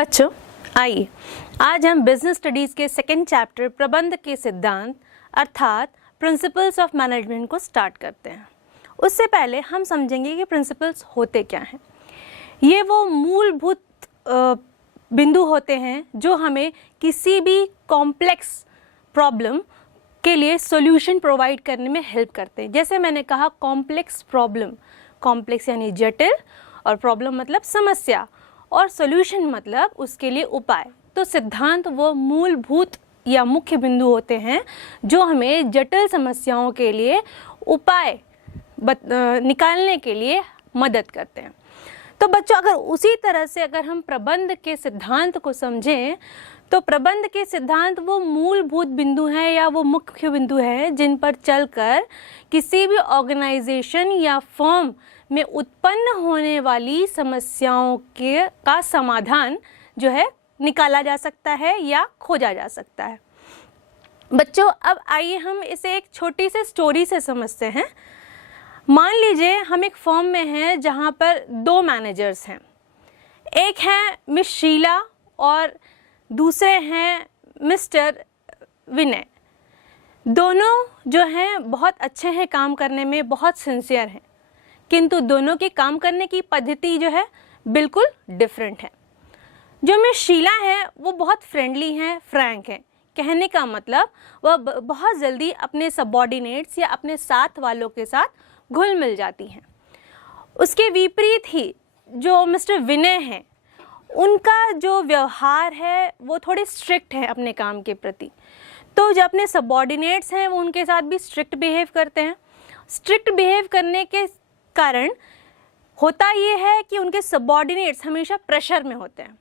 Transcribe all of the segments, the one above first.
बच्चों आइए आज हम बिजनेस स्टडीज़ के सेकंड चैप्टर प्रबंध के सिद्धांत अर्थात प्रिंसिपल्स ऑफ मैनेजमेंट को स्टार्ट करते हैं। उससे पहले हम समझेंगे कि प्रिंसिपल्स होते क्या हैं। ये वो मूलभूत बिंदु होते हैं जो हमें किसी भी कॉम्प्लेक्स प्रॉब्लम के लिए सॉल्यूशन प्रोवाइड करने में हेल्प करते हैं। जैसे मैंने कहा कॉम्प्लेक्स प्रॉब्लम, कॉम्प्लेक्स यानी जटिल और प्रॉब्लम मतलब समस्या और सॉल्यूशन मतलब उसके लिए उपाय। तो सिद्धांत वो मूलभूत या मुख्य बिंदु होते हैं जो हमें जटिल समस्याओं के लिए उपाय निकालने के लिए मदद करते हैं। तो बच्चों अगर उसी तरह से अगर हम प्रबंध के सिद्धांत को समझें तो प्रबंध के सिद्धांत वो मूलभूत बिंदु हैं या वो मुख्य बिंदु हैं जिन पर चलकर किसी भी ऑर्गेनाइजेशन या फर्म में उत्पन्न होने वाली समस्याओं का समाधान जो है निकाला जा सकता है या खोजा जा सकता है। बच्चों अब आइए हम इसे एक छोटी सी स्टोरी से समझते हैं। मान लीजिए हम एक फर्म में हैं जहाँ पर दो मैनेजर्स हैं, एक है मिस शीला और दूसरे हैं मिस्टर विनय। दोनों जो हैं बहुत अच्छे हैं, काम करने में बहुत सिंसियर हैं, किंतु दोनों के काम करने की पद्धति जो है बिल्कुल डिफरेंट है। जो मिस शीला है वो बहुत फ्रेंडली हैं, फ्रैंक हैं। कहने का मतलब वह बहुत जल्दी अपने सबऑर्डिनेट्स या अपने साथ वालों के साथ घुल मिल जाती हैं। उसके विपरीत ही जो मिस्टर विनय हैं उनका जो व्यवहार है वो थोड़े स्ट्रिक्ट है अपने काम के प्रति। तो जो अपने सबऑर्डिनेट्स हैं वो उनके साथ भी स्ट्रिक्ट बिहेव करते हैं। स्ट्रिक्ट बिहेव करने के कारण होता ये है कि उनके सबऑर्डिनेट्स हमेशा प्रेशर में होते हैं।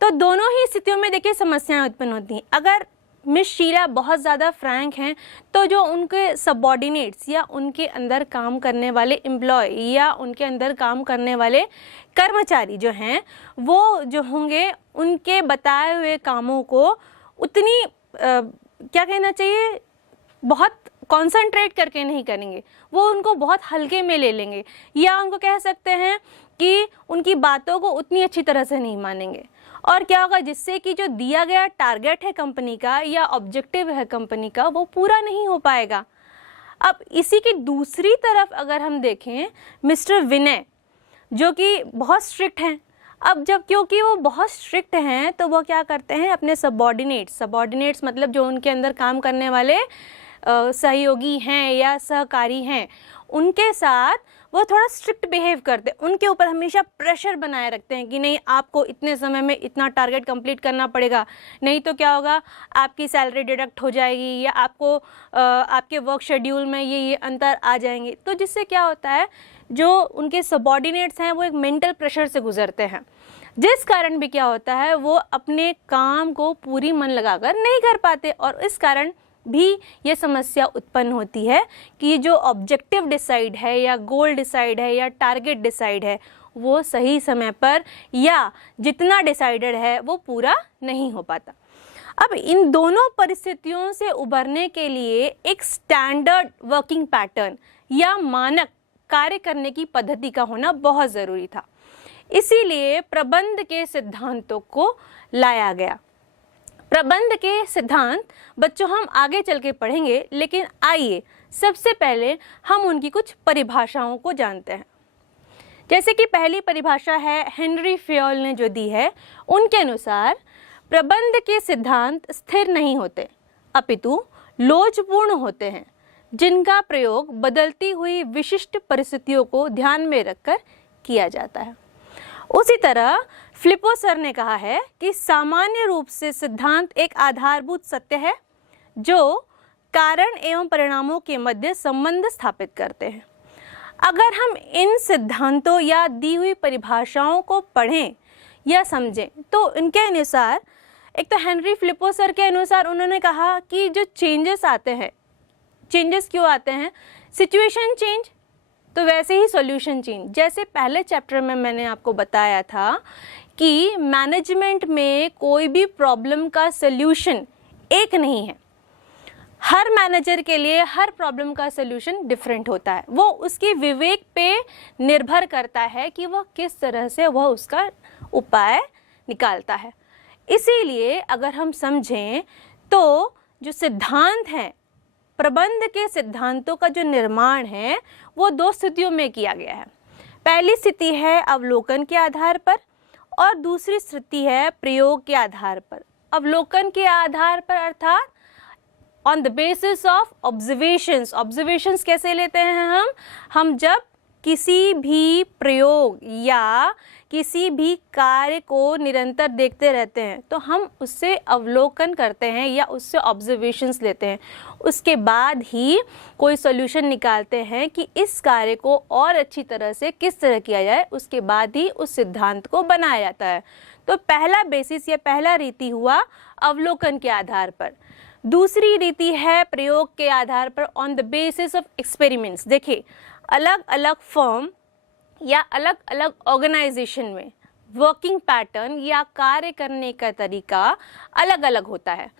तो दोनों ही स्थितियों में देखिए समस्याएं उत्पन्न होती हैं। अगर मिस शीला बहुत ज़्यादा फ्रैंक हैं तो जो उनके सबऑर्डिनेट्स या उनके अंदर काम करने वाले एम्प्लॉय या उनके अंदर काम करने वाले कर्मचारी जो हैं वो जो होंगे उनके बताए हुए कामों को उतनी क्या कहना चाहिए बहुत कॉन्सेंट्रेट करके नहीं करेंगे, वो उनको बहुत हल्के में ले लेंगे या उनको कह सकते हैं कि उनकी बातों को उतनी अच्छी तरह से नहीं मानेंगे। और क्या होगा जिससे कि जो दिया गया टारगेट है कंपनी का या ऑब्जेक्टिव है कंपनी का वो पूरा नहीं हो पाएगा। अब इसी की दूसरी तरफ अगर हम देखें मिस्टर विनय जो कि बहुत स्ट्रिक्ट हैं। अब जब क्योंकि वो बहुत स्ट्रिक्ट हैं तो वो क्या करते हैं अपने सबऑर्डिनेट्स मतलब जो उनके अंदर काम करने वाले सहयोगी हैं या सहकारी हैं उनके साथ वो थोड़ा स्ट्रिक्ट बिहेव करते हैं। उनके ऊपर हमेशा प्रेशर बनाए रखते हैं कि नहीं आपको इतने समय में इतना टारगेट कंप्लीट करना पड़ेगा, नहीं तो क्या होगा आपकी सैलरी डिडक्ट हो जाएगी या आपको आपके वर्क शेड्यूल में ये अंतर आ जाएंगे। तो जिससे क्या होता है जो उनके सबऑर्डिनेट्स हैं वो एक मेंटल प्रेशर से गुजरते हैं, जिस कारण भी क्या होता है वो अपने काम को पूरी मन लगाकर नहीं कर पाते और इस कारण भी ये समस्या उत्पन्न होती है कि जो ऑब्जेक्टिव डिसाइड है या गोल डिसाइड है या टारगेट डिसाइड है वो सही समय पर या जितना डिसाइडेड है वो पूरा नहीं हो पाता। अब इन दोनों परिस्थितियों से उबरने के लिए एक स्टैंडर्ड वर्किंग पैटर्न या मानक कार्य करने की पद्धति का होना बहुत ज़रूरी था। इसीलिए प्रबंध के सिद्धांतों को लाया गया। प्रबंध के सिद्धांत बच्चों हम आगे चल के पढ़ेंगे, लेकिन आइए सबसे पहले हम उनकी कुछ परिभाषाओं को जानते हैं। जैसे कि पहली परिभाषा है हेनरी फेयोल ने जो दी है, उनके अनुसार प्रबंध के सिद्धांत स्थिर नहीं होते अपितु लोचपूर्ण होते हैं जिनका प्रयोग बदलती हुई विशिष्ट परिस्थितियों को ध्यान में रखकर किया जाता है। उसी तरह फिलिपो सर ने कहा है कि सामान्य रूप से सिद्धांत एक आधारभूत सत्य है जो कारण एवं परिणामों के मध्य संबंध स्थापित करते हैं। अगर हम इन सिद्धांतों या दी हुई परिभाषाओं को पढ़ें या समझें तो इनके अनुसार एक तो हेनरी फिलिपो सर के अनुसार उन्होंने कहा कि जो चेंजेस आते हैं, चेंजेस क्यों आते हैं, सिचुएशन चेंज तो वैसे ही सॉल्यूशन चेंज। जैसे पहले चैप्टर में मैंने आपको बताया था कि मैनेजमेंट में कोई भी प्रॉब्लम का सॉल्यूशन एक नहीं है। हर मैनेजर के लिए हर प्रॉब्लम का सॉल्यूशन डिफरेंट होता है। वो उसके विवेक पे निर्भर करता है कि वह किस तरह से वह उसका उपाय निकालता है। इसीलिए अगर हम समझें तो जो सिद्धांत हैं, प्रबंध के सिद्धांतों का जो निर्माण है वो दो स्थितियों में किया गया है। पहली स्थिति है अवलोकन के आधार पर और दूसरी स्थिति है प्रयोग के आधार पर। अवलोकन के आधार पर अर्थात on the basis of observations. Observations कैसे लेते हैं हम जब किसी भी प्रयोग या किसी भी कार्य को निरंतर देखते रहते हैं तो हम उससे अवलोकन करते हैं या उससे ऑब्जर्वेशंस लेते हैं। उसके बाद ही कोई सॉल्यूशन निकालते हैं कि इस कार्य को और अच्छी तरह से किस तरह किया जाए, उसके बाद ही उस सिद्धांत को बनाया जाता है। तो पहला बेसिस या पहला रीति हुआ अवलोकन के आधार पर। दूसरी रीति है प्रयोग के आधार पर, on the basis of experiments. देखिए, अलग अलग फर्म या अलग अलग ऑर्गेनाइजेशन में वर्किंग पैटर्न या कार्य करने का तरीका अलग अलग होता है।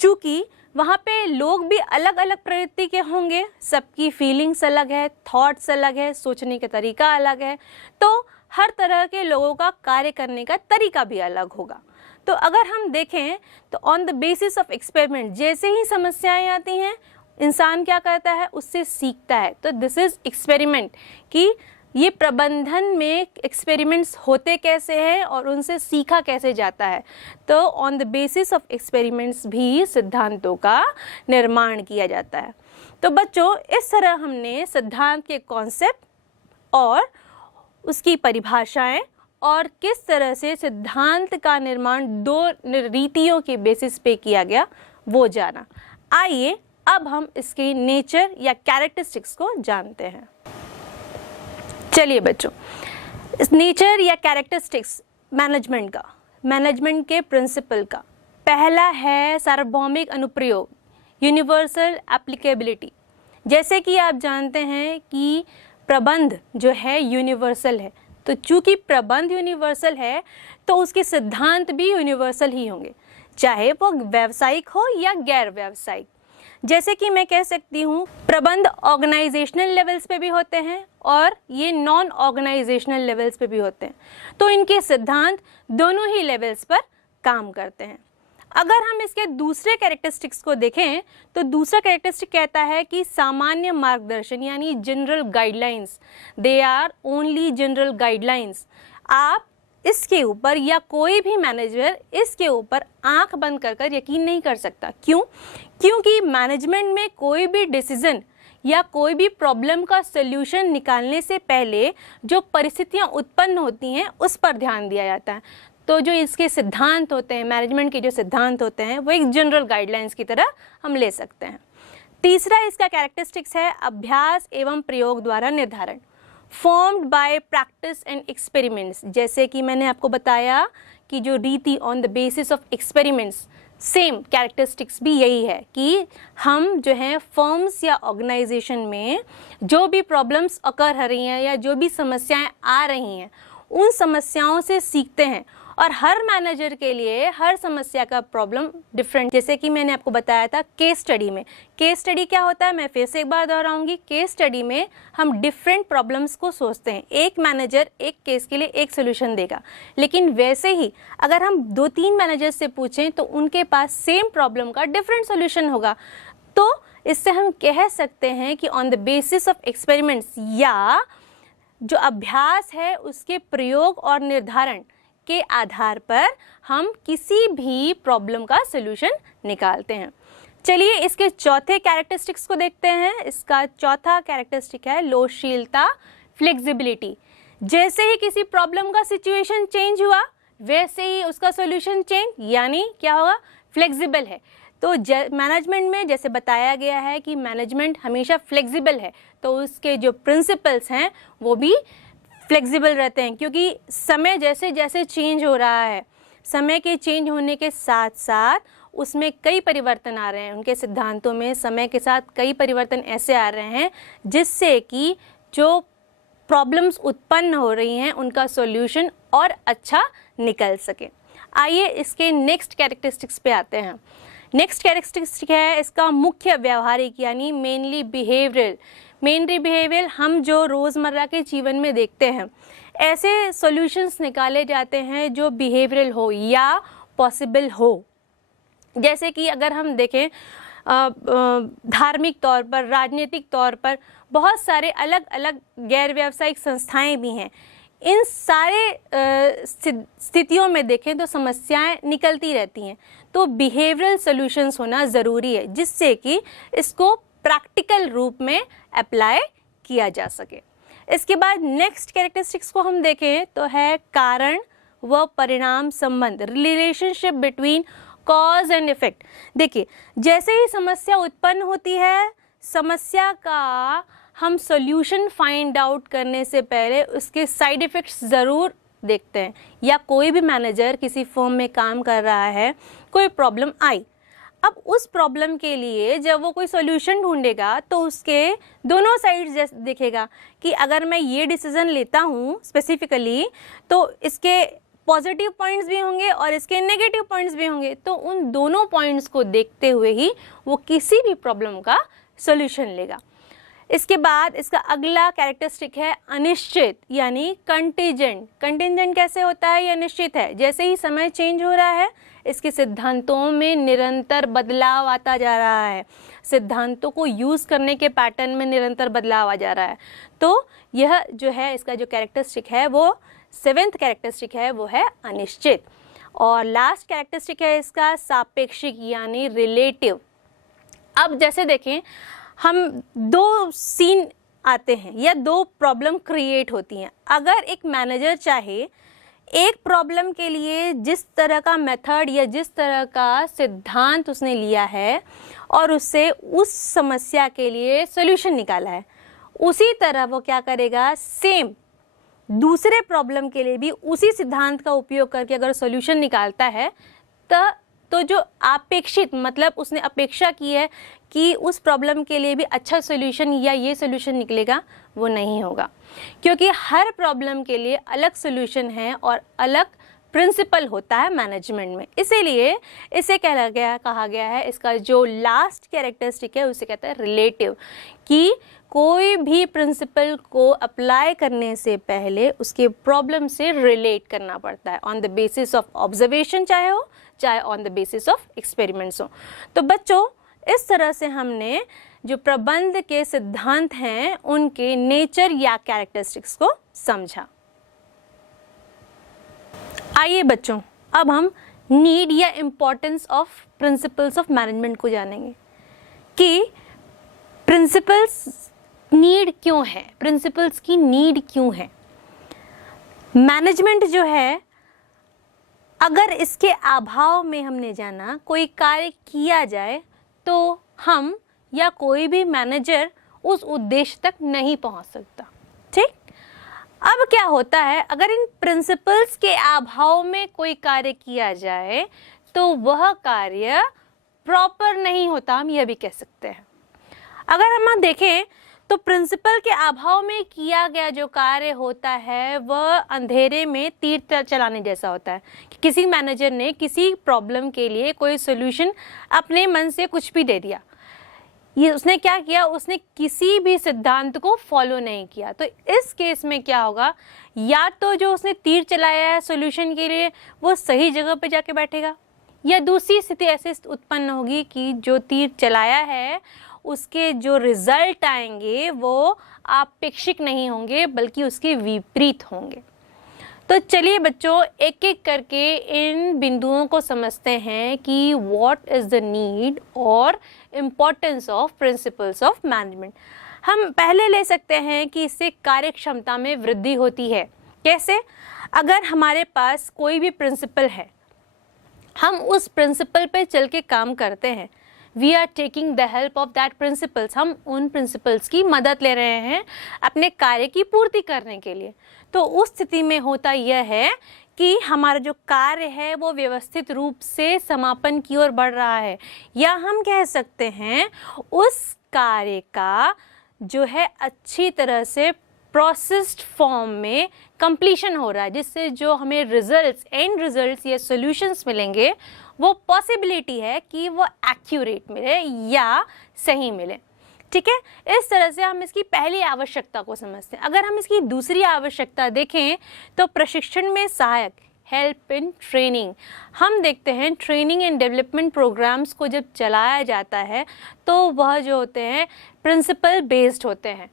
चूँकि वहाँ पे लोग भी अलग अलग प्रवृत्ति के होंगे, सबकी फीलिंग्स अलग है, थॉट्स अलग है, सोचने का तरीका अलग है, तो हर तरह के लोगों का कार्य करने का तरीका भी अलग होगा। तो अगर हम देखें तो on the basis of experiment, जैसे ही समस्याएं आती हैं इंसान क्या करता है, उससे सीखता है। तो दिस इज एक्सपेरिमेंट कि ये प्रबंधन में एक्सपेरिमेंट्स होते कैसे हैं और उनसे सीखा कैसे जाता है। तो on the basis of experiments भी सिद्धांतों का निर्माण किया जाता है। तो बच्चों, इस तरह हमने सिद्धांत के कॉन्सेप्ट और उसकी परिभाषाएं और किस तरह से सिद्धांत का निर्माण दो रीतियों के बेसिस पे किया गया वो जाना। आइए अब हम इसके नेचर या कैरेक्टरिस्टिक्स को जानते हैं। चलिए बच्चों, इस नेचर या कैरेक्टरिस्टिक्स मैनेजमेंट का, मैनेजमेंट के प्रिंसिपल का पहला है सार्वभौमिक अनुप्रयोग, यूनिवर्सल एप्लीकेबिलिटी। जैसे कि आप जानते हैं कि प्रबंध जो है यूनिवर्सल है, तो चूंकि प्रबंध यूनिवर्सल है तो उसके सिद्धांत भी यूनिवर्सल ही होंगे, चाहे वो व्यावसायिक हो या गैर व्यावसायिक। जैसे कि मैं कह सकती हूँ प्रबंध ऑर्गेनाइजेशनल लेवल्स पे भी होते हैं और ये नॉन ऑर्गेनाइजेशनल लेवल्स पे भी होते हैं, तो इनके सिद्धांत दोनों ही लेवल्स पर काम करते हैं। अगर हम इसके दूसरे कैरेक्टरिस्टिक्स को देखें तो दूसरा कैरेक्टरिस्टिक कहता है कि सामान्य मार्गदर्शन यानी general guidelines, they are only general guidelines. आप इसके ऊपर या कोई भी मैनेजर इसके ऊपर आंख बंद कर यकीन नहीं कर सकता। क्यों? क्योंकि मैनेजमेंट में कोई भी डिसीजन या कोई भी प्रॉब्लम का सल्यूशन निकालने से पहले जो परिस्थितियां उत्पन्न होती हैं उस पर ध्यान दिया जाता है। तो जो इसके सिद्धांत होते हैं, मैनेजमेंट के जो सिद्धांत होते हैं, वो एक जनरल गाइडलाइंस की तरह हम ले सकते हैं। तीसरा इसका कैरेक्टरिस्टिक्स है अभ्यास एवं प्रयोग द्वारा निर्धारण, formed by practice and experiments. जैसे कि मैंने आपको बताया कि जो रीति on the basis of experiments, same characteristics भी यही है कि हम जो है फर्म्स या ऑर्गेनाइजेशन में जो भी प्रॉब्लम्स अकर हो रही हैं या जो भी समस्याएं आ रही हैं उन समस्याओं से सीखते हैं। और हर मैनेजर के लिए हर समस्या का प्रॉब्लम डिफरेंट। जैसे कि मैंने आपको बताया था केस स्टडी में, केस स्टडी क्या होता है, मैं फिर से एक बार दोहराऊंगी, केस स्टडी में हम डिफरेंट प्रॉब्लम्स को सोचते हैं। एक मैनेजर एक केस के लिए एक सोल्यूशन देगा, लेकिन वैसे ही अगर हम 2-3 मैनेजर से पूछें तो उनके पास सेम प्रॉब्लम का डिफरेंट सोल्यूशन होगा। तो इससे हम कह सकते हैं कि on the basis of experiments या जो अभ्यास है उसके प्रयोग और निर्धारण के आधार पर हम किसी भी प्रॉब्लम का सलूशन निकालते हैं। चलिए इसके चौथे कैरेक्टरिस्टिक्स को देखते हैं। इसका चौथा कैरेक्टरिस्टिक है लोचशीलता, फ्लेक्सिबिलिटी। जैसे ही किसी प्रॉब्लम का सिचुएशन चेंज हुआ वैसे ही उसका सॉल्यूशन चेंज, यानी क्या होगा, फ्लेक्सिबल है। तो मैनेजमेंट में जैसे बताया गया है कि मैनेजमेंट हमेशा फ्लेक्सिबल है, तो उसके जो प्रिंसिपल्स हैं वो भी फ्लेक्सिबल रहते हैं, क्योंकि समय जैसे जैसे चेंज हो रहा है, समय के चेंज होने के साथ साथ उसमें कई परिवर्तन आ रहे हैं। उनके सिद्धांतों में समय के साथ कई परिवर्तन ऐसे आ रहे हैं जिससे कि जो प्रॉब्लम्स उत्पन्न हो रही हैं उनका सॉल्यूशन और अच्छा निकल सके। आइए इसके नेक्स्ट कैरेक्टरिस्टिक्स पे आते हैं। नेक्स्ट कैरेक्टरिस्टिक है इसका मुख्य व्यवहारिक यानी मेनली बिहेवियरल, मेनली बिहेवियर हम जो रोज़मर्रा के जीवन में देखते हैं, ऐसे सॉल्यूशंस निकाले जाते हैं जो बिहेवियरल हो या पॉसिबल हो। जैसे कि अगर हम देखें धार्मिक तौर पर, राजनीतिक तौर पर बहुत सारे अलग अलग गैर व्यावसायिक संस्थाएं भी हैं। इन सारे स्थितियों में देखें तो समस्याएं निकलती रहती हैं, तो बिहेवियरल सॉल्यूशंस होना ज़रूरी है जिससे कि इसको प्रैक्टिकल रूप में अप्लाई किया जा सके। इसके बाद नेक्स्ट कैरेक्टरिस्टिक्स को हम देखें तो है कारण व परिणाम संबंध, relationship between cause and effect. देखिए, जैसे ही समस्या उत्पन्न होती है, समस्या का हम सॉल्यूशन फाइंड आउट करने से पहले उसके साइड इफ़ेक्ट्स ज़रूर देखते हैं। या कोई भी मैनेजर किसी फर्म में काम कर रहा है, कोई प्रॉब्लम आई, अब उस प्रॉब्लम के लिए जब वो कोई सॉल्यूशन ढूंढेगा तो उसके दोनों साइड्स देखेगा कि अगर मैं ये डिसीज़न लेता हूँ स्पेसिफिकली तो इसके पॉजिटिव पॉइंट्स भी होंगे और इसके नेगेटिव पॉइंट्स भी होंगे। तो उन दोनों पॉइंट्स को देखते हुए ही वो किसी भी प्रॉब्लम का सॉल्यूशन लेगा। इसके बाद इसका अगला कैरेक्टरिस्टिक है अनिश्चित यानी कंटीजेंट। कंटीजेंट कैसे होता है? यह निश्चित है। जैसे ही समय चेंज हो रहा है, इसके सिद्धांतों में निरंतर बदलाव आता जा रहा है, सिद्धांतों को यूज़ करने के पैटर्न में निरंतर बदलाव आ जा रहा है। तो यह जो है इसका जो कैरेक्टरिस्टिक है वो 7th कैरेक्टरिस्टिक है वो है अनिश्चित। और लास्ट कैरेक्टरिस्टिक है इसका सापेक्षिक यानी रिलेटिव। अब जैसे देखें, हम 2 सीन आते हैं या 2 प्रॉब्लम क्रिएट होती हैं। अगर एक मैनेजर चाहे एक प्रॉब्लम के लिए जिस तरह का मेथड या जिस तरह का सिद्धांत उसने लिया है और उससे उस समस्या के लिए सॉल्यूशन निकाला है, उसी तरह वो क्या करेगा, सेम दूसरे प्रॉब्लम के लिए भी उसी सिद्धांत का उपयोग करके अगर सॉल्यूशन निकालता है तो जो अपेक्षित, मतलब उसने अपेक्षा की है कि उस प्रॉब्लम के लिए भी अच्छा सॉल्यूशन या ये सॉल्यूशन निकलेगा, वो नहीं होगा। क्योंकि हर प्रॉब्लम के लिए अलग सॉल्यूशन है और अलग प्रिंसिपल होता है मैनेजमेंट में। इसीलिए इसे कहा गया है इसका जो लास्ट कैरेक्टरिस्टिक है उसे कहता है रिलेटिव, कि कोई भी प्रिंसिपल को अप्लाई करने से पहले उसके प्रॉब्लम से रिलेट करना पड़ता है on the basis of observation, चाहे on the basis of experiments हो। तो बच्चों, इस तरह से हमने जो प्रबंध के सिद्धांत हैं उनके नेचर या कैरेक्टरिस्टिक्स को समझा। आइए बच्चों, अब हम नीड या importance of principles of management को जानेंगे कि प्रिंसिपल्स नीड क्यों है, प्रिंसिपल्स की नीड क्यों है। मैनेजमेंट जो है, अगर इसके अभाव में हमने जाना कोई कार्य किया जाए तो हम या कोई भी मैनेजर उस उद्देश्य तक नहीं पहुंच सकता। ठीक, अब क्या होता है, अगर इन प्रिंसिपल्स के अभाव में कोई कार्य किया जाए तो वह कार्य प्रॉपर नहीं होता, हम यह भी कह सकते हैं। अगर हम देखें तो प्रिंसिपल के अभाव में किया गया जो कार्य होता है वह अंधेरे में तीर चलाने जैसा होता है कि किसी मैनेजर ने किसी प्रॉब्लम के लिए कोई सॉल्यूशन अपने मन से कुछ भी दे दिया। ये उसने क्या किया, उसने किसी भी सिद्धांत को फॉलो नहीं किया। तो इस केस में क्या होगा, या तो जो उसने तीर चलाया है सॉल्यूशन के लिए वो सही जगह पे जाके बैठेगा, या दूसरी स्थिति ऐसे उत्पन्न होगी कि जो तीर चलाया है उसके जो रिजल्ट आएंगे वो अपेक्षित नहीं होंगे बल्कि उसके विपरीत होंगे। तो चलिए बच्चों, एक एक करके इन बिंदुओं को समझते हैं कि व्हाट इज़ द नीड और importance of principles of management. हम पहले ले सकते हैं कि इससे कार्यक्षमता में वृद्धि होती है। कैसे? अगर हमारे पास कोई भी प्रिंसिपल है, हम उस प्रिंसिपल पे चल के काम करते हैं, we are taking the help of that principles, हम उन प्रिंसिपल्स की मदद ले रहे हैं अपने कार्य की पूर्ति करने के लिए। तो उस स्थिति में होता यह है कि हमारा जो कार्य है वो व्यवस्थित रूप से समापन की ओर बढ़ रहा है, या हम कह सकते हैं उस कार्य का जो है अच्छी तरह से प्रोसेस्ड फॉर्म में कंप्लीशन हो रहा है, जिससे जो हमें रिजल्ट्स, एंड रिजल्ट्स या सॉल्यूशंस मिलेंगे वो पॉसिबिलिटी है कि वो एक्यूरेट मिले या सही मिले। ठीक है, इस तरह से हम इसकी पहली आवश्यकता को समझते हैं। अगर हम इसकी दूसरी आवश्यकता देखें तो प्रशिक्षण में सहायक, हेल्प इन ट्रेनिंग। हम देखते हैं ट्रेनिंग एंड डेवलपमेंट प्रोग्राम्स को जब चलाया जाता है तो वह जो होते हैं प्रिंसिपल बेस्ड होते हैं।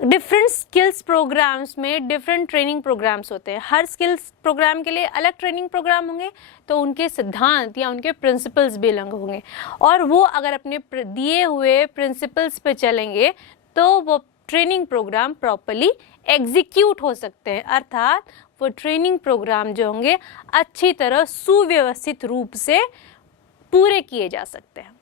डिफरेंट स्किल्स प्रोग्राम्स में डिफरेंट ट्रेनिंग प्रोग्राम्स होते हैं। हर स्किल्स प्रोग्राम के लिए अलग ट्रेनिंग प्रोग्राम होंगे तो उनके सिद्धांत या उनके प्रिंसिपल्स भी अलग होंगे, और वो अगर अपने दिए हुए प्रिंसिपल्स पे चलेंगे तो वो ट्रेनिंग प्रोग्राम प्रॉपर्ली एग्जीक्यूट हो सकते हैं, अर्थात वो ट्रेनिंग प्रोग्राम जो होंगे अच्छी तरह सुव्यवस्थित रूप से पूरे किए जा सकते हैं।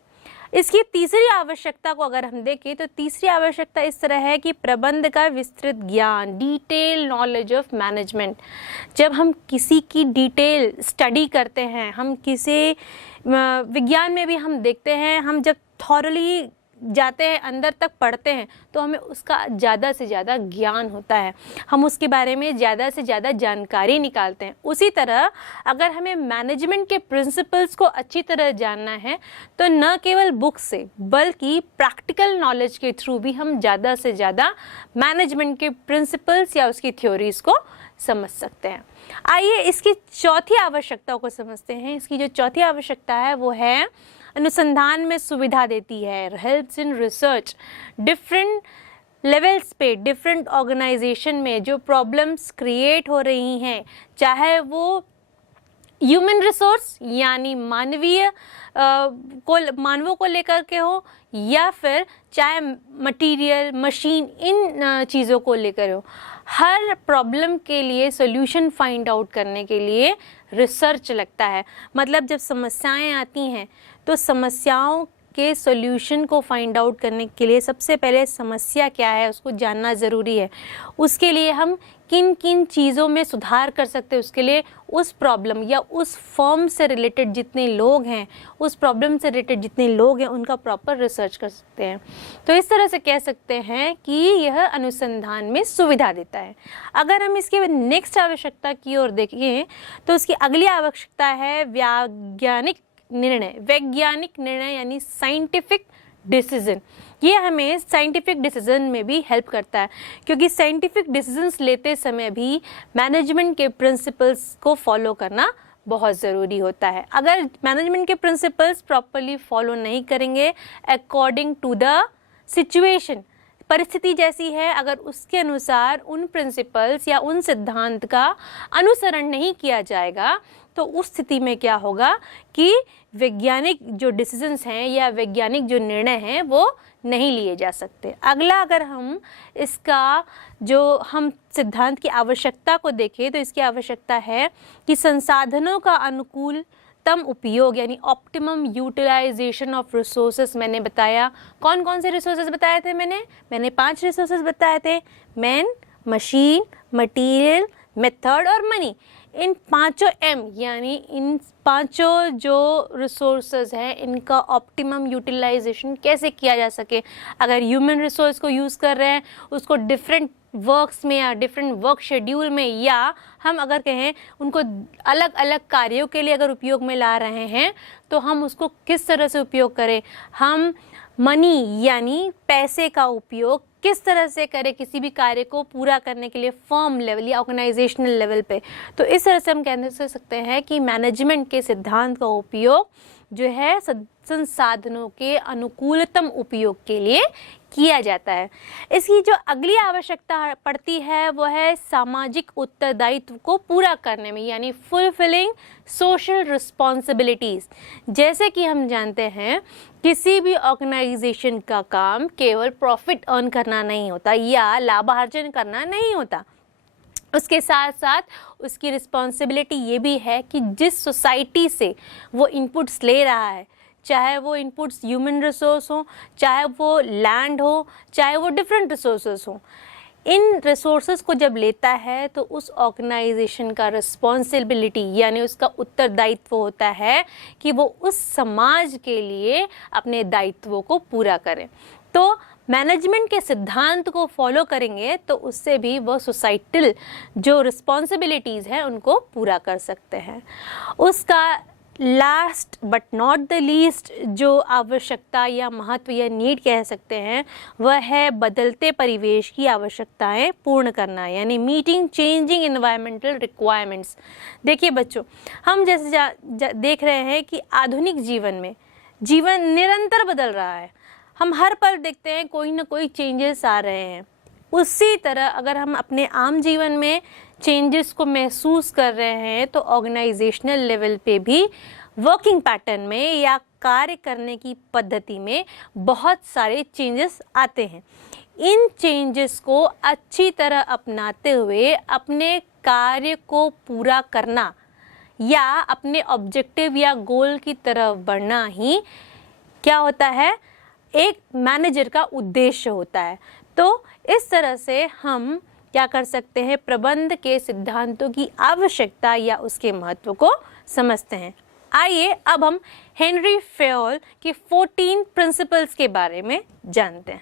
इसकी तीसरी आवश्यकता को अगर हम देखें तो तीसरी आवश्यकता इस तरह है कि प्रबंध का विस्तृत ज्ञान, डिटेल नॉलेज ऑफ मैनेजमेंट। जब हम किसी की डिटेल स्टडी करते हैं, हम किसी विज्ञान में भी हम देखते हैं, हम जब थॉरली जाते हैं, अंदर तक पढ़ते हैं, तो हमें उसका ज़्यादा से ज़्यादा ज्ञान होता है, हम उसके बारे में ज़्यादा से ज़्यादा जानकारी निकालते हैं। उसी तरह अगर हमें मैनेजमेंट के प्रिंसिपल्स को अच्छी तरह जानना है तो न केवल बुक से बल्कि प्रैक्टिकल नॉलेज के थ्रू भी हम ज़्यादा से ज़्यादा मैनेजमेंट के प्रिंसिपल्स या उसकी थ्योरीज़ को समझ सकते हैं। आइए इसकी चौथी आवश्यकता को समझते हैं। इसकी जो चौथी आवश्यकता है वो है अनुसंधान में सुविधा देती है, helps in research. Different levels पे, डिफरेंट ऑर्गेनाइजेशन में जो प्रॉब्लम्स क्रिएट हो रही हैं, चाहे वो ह्यूमन रिसोर्स यानी मानवों को लेकर के हो, या फिर चाहे मटेरियल, मशीन, इन चीज़ों को लेकर हो, हर प्रॉब्लम के लिए सॉल्यूशन फाइंड आउट करने के लिए रिसर्च लगता है। मतलब जब समस्याएं आती हैं तो समस्याओं के सॉल्यूशन को फाइंड आउट करने के लिए सबसे पहले समस्या क्या है उसको जानना ज़रूरी है। उसके लिए हम किन किन चीज़ों में सुधार कर सकते हैं, उसके लिए उस प्रॉब्लम या उस फर्म से रिलेटेड जितने लोग हैं, उस प्रॉब्लम से रिलेटेड जितने लोग हैं, उनका प्रॉपर रिसर्च कर सकते हैं। तो इस तरह से कह सकते हैं कि यह अनुसंधान में सुविधा देता है। अगर हम इसके नेक्स्ट आवश्यकता की ओर देखें तो उसकी अगली आवश्यकता है वैज्ञानिक निर्णय यानी साइंटिफिक डिसीजन। ये हमें साइंटिफिक डिसीजन में भी हेल्प करता है, क्योंकि साइंटिफिक डिसीजंस लेते समय भी मैनेजमेंट के प्रिंसिपल्स को फॉलो करना बहुत ज़रूरी होता है। अगर मैनेजमेंट के प्रिंसिपल्स प्रॉपरली फॉलो नहीं करेंगे अकॉर्डिंग टू द सिचुएशन, परिस्थिति जैसी है, अगर उसके अनुसार उन प्रिंसिपल्स या उन सिद्धांत का अनुसरण नहीं किया जाएगा तो उस स्थिति में क्या होगा कि वैज्ञानिक जो डिसीजंस हैं या वैज्ञानिक जो निर्णय हैं वो नहीं लिए जा सकते। अगला अगर हम इसका जो हम सिद्धांत की आवश्यकता को देखें तो इसकी आवश्यकता है कि संसाधनों का अनुकूलतम उपयोग यानी ऑप्टिमम यूटिलाइजेशन ऑफ रिसोर्सेज। मैंने बताया कौन कौन से रिसोर्सेज बताए थे, मैंने 5 रिसोर्सेज बताए थे, मैन, मशीन, मटीरियल, मेथड और मनी। इन 5 M यानी इन 5 जो रिसोर्सेज हैं इनका ऑप्टिमम यूटिलाइजेशन कैसे किया जा सके। अगर ह्यूमन रिसोर्स को यूज़ कर रहे हैं उसको डिफरेंट वर्क्स में या डिफरेंट वर्क शेड्यूल में, या हम अगर कहें उनको अलग अलग कार्यों के लिए अगर उपयोग में ला रहे हैं तो हम उसको किस तरह से उपयोग करें। हम मनी यानी पैसे का उपयोग किस तरह से करें किसी भी कार्य को पूरा करने के लिए फर्म लेवल या ऑर्गेनाइजेशनल लेवल पे। तो इस तरह से हम कह सकते हैं कि मैनेजमेंट के सिद्धांत का उपयोग जो है संसाधनों के अनुकूलतम उपयोग के लिए किया जाता है। इसकी जो अगली आवश्यकता पड़ती है वो है सामाजिक उत्तरदायित्व को पूरा करने में यानी फुलफिलिंग सोशल रिस्पॉन्सिबिलिटीज़। जैसे कि हम जानते हैं किसी भी ऑर्गेनाइजेशन का काम केवल प्रॉफिट अर्न करना नहीं होता या लाभार्जन करना नहीं होता, उसके साथ साथ उसकी रिस्पॉन्सिबिलिटी ये भी है कि जिस सोसाइटी से वो इनपुट्स ले रहा है, चाहे वो इनपुट्स ह्यूमन रिसोर्स हो, चाहे वो लैंड हो, चाहे वो डिफरेंट रिसोर्सेज हो, इन रिसोर्सेज को जब लेता है तो उस ऑर्गेनाइजेशन का रिस्पॉन्सिबिलिटी यानी उसका उत्तरदायित्व होता है कि वो उस समाज के लिए अपने दायित्वों को पूरा करे। तो मैनेजमेंट के सिद्धांत को फॉलो करेंगे तो उससे भी वह सोसाइटल जो रिस्पॉन्सिबिलिटीज़ हैं उनको पूरा कर सकते हैं। उसका last but not the least जो आवश्यकता या महत्व या नीड कह सकते हैं वह है बदलते परिवेश की आवश्यकताएं पूर्ण करना, यानी मीटिंग चेंजिंग एनवायरमेंटल रिक्वायरमेंट्स। देखिए बच्चों, हम जैसे देख रहे हैं कि आधुनिक जीवन में जीवन निरंतर बदल रहा है, हम हर पल देखते हैं कोई ना कोई चेंजेस आ रहे हैं। उसी तरह अगर हम अपने आम जीवन में चेंजेस को महसूस कर रहे हैं तो ऑर्गेनाइजेशनल लेवल पे भी वर्किंग पैटर्न में या कार्य करने की पद्धति में बहुत सारे चेंजेस आते हैं। इन चेंजेस को अच्छी तरह अपनाते हुए अपने कार्य को पूरा करना या अपने ऑब्जेक्टिव या गोल की तरफ बढ़ना ही क्या होता है, एक मैनेजर का उद्देश्य होता है। तो इस तरह से हम क्या कर सकते हैं, प्रबंध के सिद्धांतों की आवश्यकता या उसके महत्व को समझते हैं। आइए अब हम हेनरी फेयोल के 14 प्रिंसिपल्स के बारे में जानते हैं।